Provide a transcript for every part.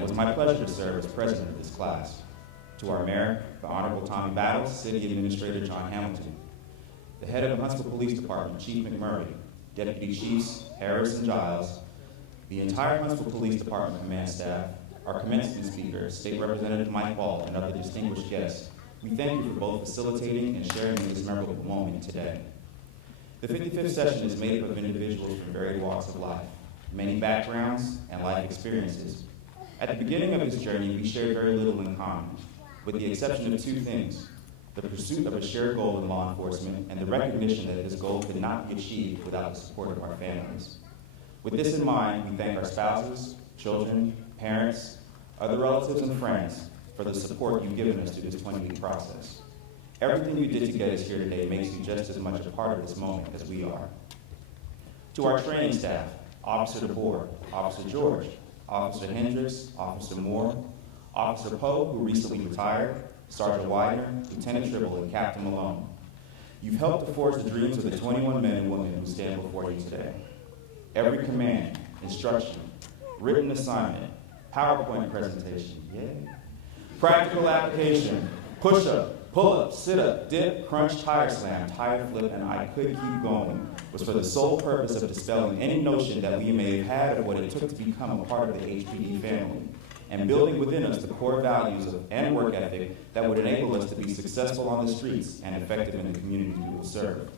it was my pleasure to serve as president of this class. To our mayor, the Honorable Tommy Battles, City Administrator John Hamilton, the head of the Huntsville Police Department, Chief McMurray, Deputy Chiefs Harris and Giles, the entire Huntsville Police Department command staff, our commencement speaker, State Representative Mike Ball, and other distinguished guests, we thank you for both facilitating and sharing in this memorable moment today. The 55th session is made up of individuals from varied walks of life, many backgrounds and life experiences. At the beginning of this journey, we shared very little in common, with the exception of two things: the pursuit of a shared goal in law enforcement and the recognition that this goal could not be achieved without the support of our families. With this in mind, we thank our spouses, children, parents, other relatives, and friends for the support you've given us through this 20-week process. Everything you did to get us here today makes you just as much a part of this moment as we are. To our training staff, Officer DeBoer, Officer George, Officer Hendricks, Officer Moore, Officer Poe, who recently retired, Sergeant Widener, Lieutenant Tribble, and Captain Malone. You've helped to forge the dreams of the 21 men and women who stand before you today. Every command, instruction, written assignment, PowerPoint presentation, yay, practical application, push-up, pull-up, sit-up, dip, crunch, tire slam, tire flip, and I could keep going, was for the sole purpose of dispelling any notion that we may have had of what it took to become a part of the HPD family, and building within us the core values and work ethic that would enable us to be successful on the streets and effective in the communities we will serve.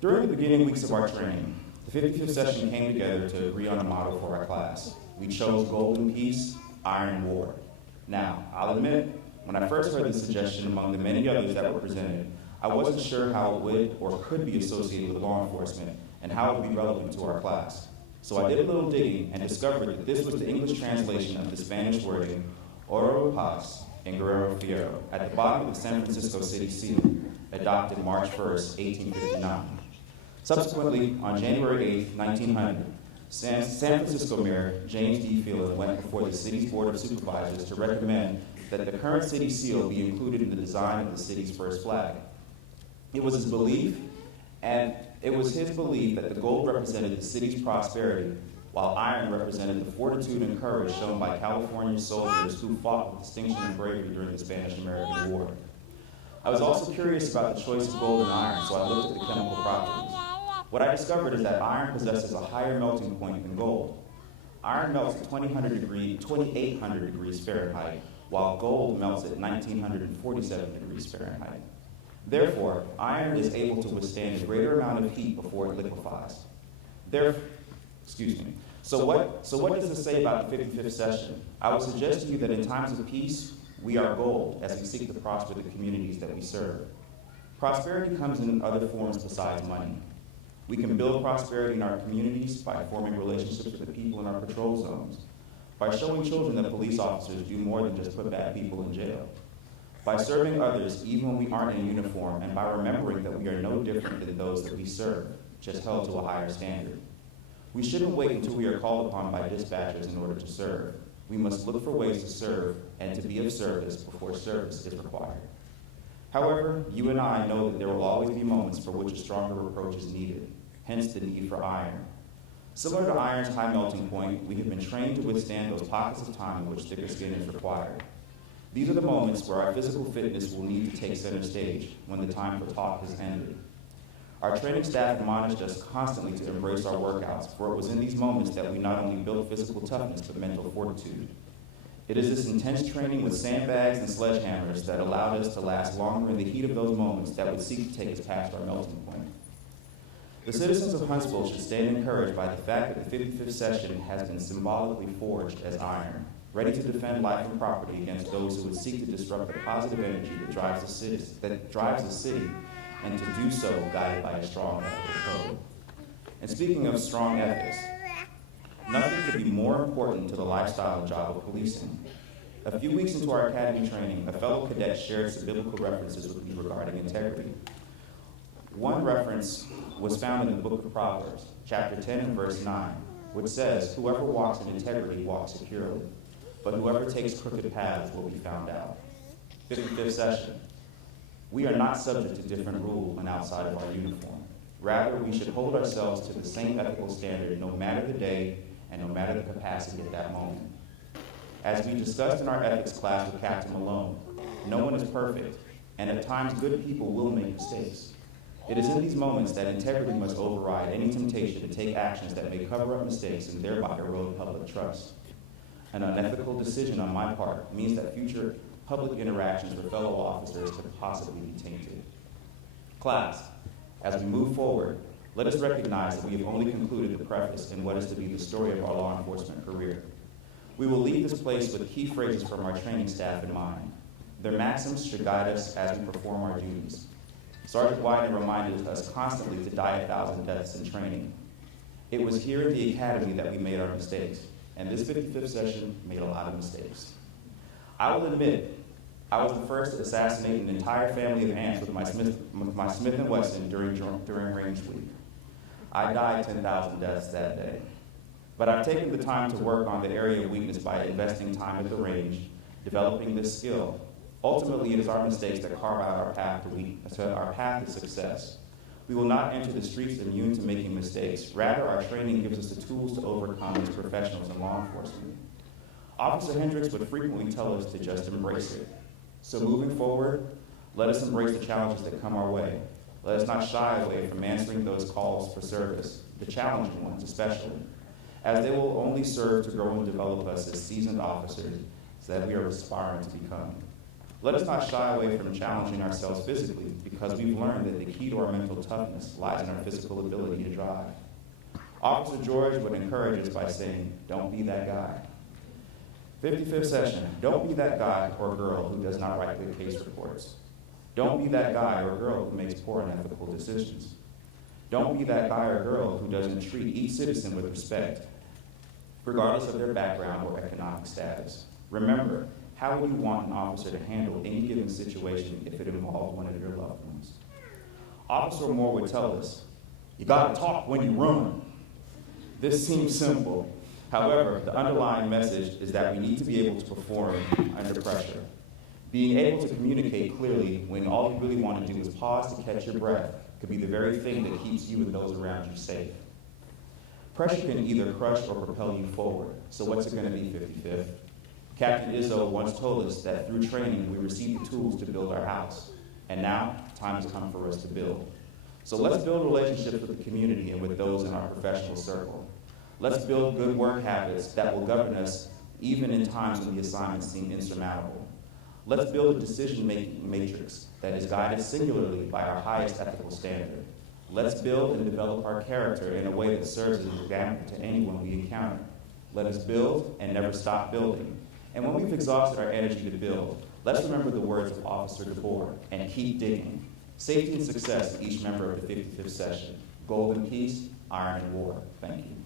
During the beginning weeks of our training, the 55th session came together to agree on a motto for our class. We chose Golden Peace, Iron War. Now, I'll admit, when I first heard the suggestion among the many others that were presented, I wasn't sure how it would or could be associated with law enforcement and how it would be relevant to our class. So I did a little digging and discovered that this was the English translation of the Spanish wording Oro Paz and Guerrero Fierro at the bottom of the San Francisco City Seal, adopted March 1st, 1859. Subsequently, on January 8, 1900, San Francisco Mayor James D. Field went before the city's Board of Supervisors to recommend that the current city seal be included in the design of the city's first flag. It was his belief that the gold represented the city's prosperity, while iron represented the fortitude and courage shown by California soldiers who fought with distinction and bravery during the Spanish-American War. I was also curious about the choice of gold and iron, so I looked at the chemical properties. What I discovered is that iron possesses a higher melting point than gold. Iron melts at 2,800 degrees Fahrenheit, while gold melts at 1,947 degrees Fahrenheit. Therefore, iron is able to withstand a greater amount of heat before it liquefies. So what does this say about the 55th session? I would suggest to you that in times of peace, we are gold as we seek to prosper the communities that we serve. Prosperity comes in other forms besides money. We can build prosperity in our communities by forming relationships with the people in our patrol zones, by showing children that police officers do more than just put bad people in jail, by serving others even when we aren't in uniform, and by remembering that we are no different than those that we serve, just held to a higher standard. We shouldn't wait until we are called upon by dispatchers in order to serve. We must look for ways to serve and to be of service before service is required. However, you and I know that there will always be moments for which a stronger approach is needed, hence the need for iron. Similar to iron's high melting point, we have been trained to withstand those pockets of time in which thicker skin is required. These are the moments where our physical fitness will need to take center stage when the time for talk has ended. Our training staff admonished us constantly to embrace our workouts, for it was in these moments that we not only built physical toughness but mental fortitude. It is this intense training with sandbags and sledgehammers that allowed us to last longer in the heat of those moments that would seek to take us past our melting point. The citizens of Huntsville should stand encouraged by the fact that the 55th session has been symbolically forged as iron, ready to defend life and property against those who would seek to disrupt the positive energy that drives the city, and to do so guided by a strong ethical code. And speaking of strong ethics, nothing could be more important to the lifestyle and job of policing. A few weeks into our academy training, a fellow cadet shared some biblical references with me regarding integrity. One reference was found in the book of Proverbs, chapter 10 and verse 9, which says, "Whoever walks in integrity walks securely, but whoever takes crooked paths will be found out." 55th session. We are not subject to different rules when outside of our uniform. Rather, we should hold ourselves to the same ethical standard no matter the day and no matter the capacity at that moment. As we discussed in our ethics class with Captain Malone, no one is perfect, and at times good people will make mistakes. It is in these moments that integrity must override any temptation to take actions that may cover up mistakes and thereby erode public trust. An unethical decision on my part means that future public interactions with fellow officers could possibly be tainted. Class, as we move forward, let us recognize that we have only concluded the preface in what is to be the story of our law enforcement career. We will leave this place with key phrases from our training staff in mind. Their maxims should guide us as we perform our duties. Sergeant Wyden reminded us constantly to die 1,000 deaths in training. It was here in the academy that we made our mistakes, and this 55th session made a lot of mistakes. I will admit, I was the first to assassinate an entire family of ants with my Smith & Wesson during range week. I died 10,000 deaths that day. But I've taken the time to work on the area of weakness by investing time at the range, developing this skill. Ultimately, it is our mistakes that carve out our path to success. We will not enter the streets immune to making mistakes. Rather, our training gives us the tools to overcome as professionals in law enforcement. Officer Hendricks would frequently tell us to just embrace it. So moving forward, let us embrace the challenges that come our way. Let us not shy away from answering those calls for service, the challenging ones especially, as they will only serve to grow and develop us as seasoned officers that we are aspiring to become. Let us not shy away from challenging ourselves physically, because we've learned that the key to our mental toughness lies in our physical ability to drive. Officer George would encourage us by saying, don't be that guy. 55th session, don't be that guy or girl who does not write good case reports. Don't be that guy or girl who makes poor and unethical decisions. Don't be that guy or girl who doesn't treat each citizen with respect, regardless of their background or economic status. Remember, how would you want an officer to handle any given situation if it involved one of your loved ones? Officer Moore would tell us, you gotta talk when you run. This seems simple. However, the underlying message is that we need to be able to perform under pressure. Being able to communicate clearly when all you really want to do is pause to catch your breath could be the very thing that keeps you and those around you safe. Pressure can either crush or propel you forward. So what's it going to be, 55th? Captain Izzo once told us that through training, we receive the tools to build our house. And now, time has come for us to build. So let's build relationships with the community and with those in our professional circle. Let's build good work habits that will govern us even in times when the assignments seem insurmountable. Let's build a decision-making matrix that is guided singularly by our highest ethical standard. Let's build and develop our character in a way that serves as an example to anyone we encounter. Let us build and never stop building. And when we've exhausted our energy to build, let's remember the words of Officer DeBoer and keep digging. Safety and success to each member of the 55th session. Gold and peace, iron and war. Thank you.